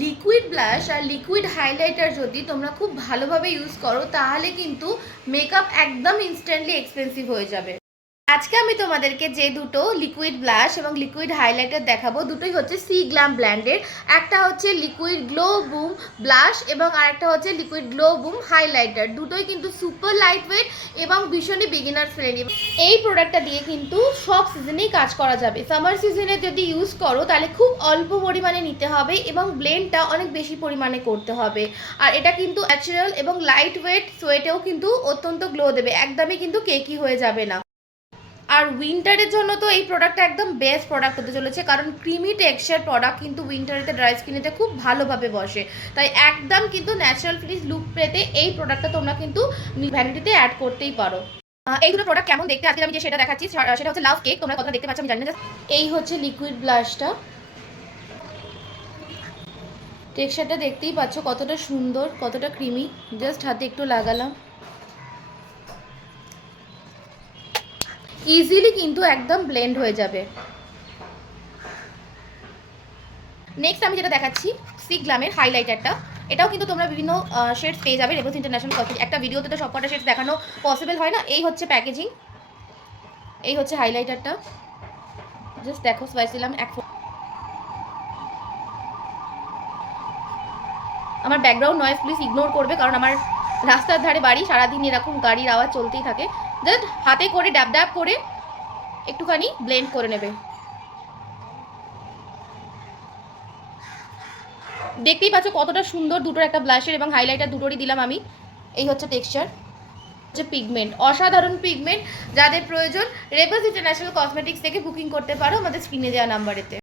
Liquid blush আর liquid highlighter যদি তোমরা খুব ভালোভাবে ইউজ করো তাহলে কিন্তু মেকআপ একদম ইনস্ট্যান্টলি এক্সপেন্সিভ হয়ে যাবে। আজকে আমি তোমাদেরকে যে দুটো লিকুইড ব্লাশ এবং লিকুইড হাইলাইটার দেখাবো দুটোই হচ্ছে সি গ্ল্যাম ব্র্যান্ডের। একটা হচ্ছে লিকুইড গ্লো বুম ব্লাশ এবং আরেকটা হচ্ছে লিকুইড গ্লো বুম হাইলাইটার। দুটোই কিন্তু সুপার লাইট ওয়েট এবং ভীষণই বিগিনার ফ্রেন্ডলি। এই প্রোডাক্টটা দিয়ে কিন্তু সব সিজনেই কাজ করা যাবে। সামার সিজনে যদি ইউজ করো তাহলে খুব অল্প পরিমাণে নিতে হবে এবং ব্লেন্ডটা অনেক বেশি পরিমাণে করতে হবে। আর এটা কিন্তু ন্যাচারাল এবং লাইট ওয়েট, সোয়েটেও কিন্তু অত্যন্ত গ্লো দেবে, একদমই কিন্তু কেকি হয়ে যাবে না। আর উইন্টারের জন্য তো এই প্রোডাক্টটা একদম বেস্ট প্রোডাক্ট হতে চলেছে, কারণ ক্রিমি টেক্সচার প্রোডাক্ট কিন্তু উইন্টারেতে ড্রাই স্কিনেতে খুব ভালোভাবে বসে। তাই একদম কিন্তু ন্যাচারাল ফিনিশ লুক পেতে এই প্রোডাক্টটা তোমরা কিন্তু ভ্যানিটিতে অ্যাড করতেই পারো। এই দুটো প্রোডাক্ট কেমন দেখতে আজকে আমি যে সেটা দেখাচ্ছি সেটা হচ্ছে লাভ কেক। তোমরা কতটা দেখতে পাচ্ছ আমি জানি না। এই হচ্ছে লিকুইড ব্লাশটা, টেক্সচারটা দেখতেই পাচ্ছ কতটা সুন্দর, কতটা ক্রিমি। জাস্ট হাতে একটু লাগালাম, ইজিলি কিন্তু একদম ব্লেন্ড হয়ে যাবে। নেক্সট আমি যেটা দেখাচ্ছি সি গ্ল্যামের হাইলাইটারটা। এটাও কিন্তু তোমরা বিভিন্ন শেডস পেয়ে যাবে রেবলস ইন্টারন্যাশনাল কসমেটিক। একটা ভিডিওতে তো সবকটা শেডস দেখানো পসিবল হয় না। এই হচ্ছে প্যাকেজিং, এই হচ্ছে হাইলাইটারটা। জাস্ট দেখো সোয়াইস দিলাম এক। আমার ব্যাকগ্রাউন্ড নয়েজ প্লিজ ইগনোর করবে, কারণ আমার রাস্তার ধারে বাড়ি, সারাদিন এরকম গাড়ির আওয়াজ চলতেই থাকে। জাস্ট হাতে করে ড্যাব ড্যাব করে একটুখানি ব্লেন্ড করে নেবে। দেখতেই পাচ্ছ কতটা সুন্দর দুটোর একটা ব্লাশের এবং হাইলাইটার দুটোরই দিলাম আমি। এই হচ্ছে টেক্সচার, হচ্ছে পিগমেন্ট, অসাধারণ পিগমেন্ট। যাদের প্রয়োজন রেবলস ইন্টারন্যাশনাল কসমেটিক্স থেকে বুকিং করতে পারো আমাদের স্ক্রিনে দেওয়া নাম্বারেতে।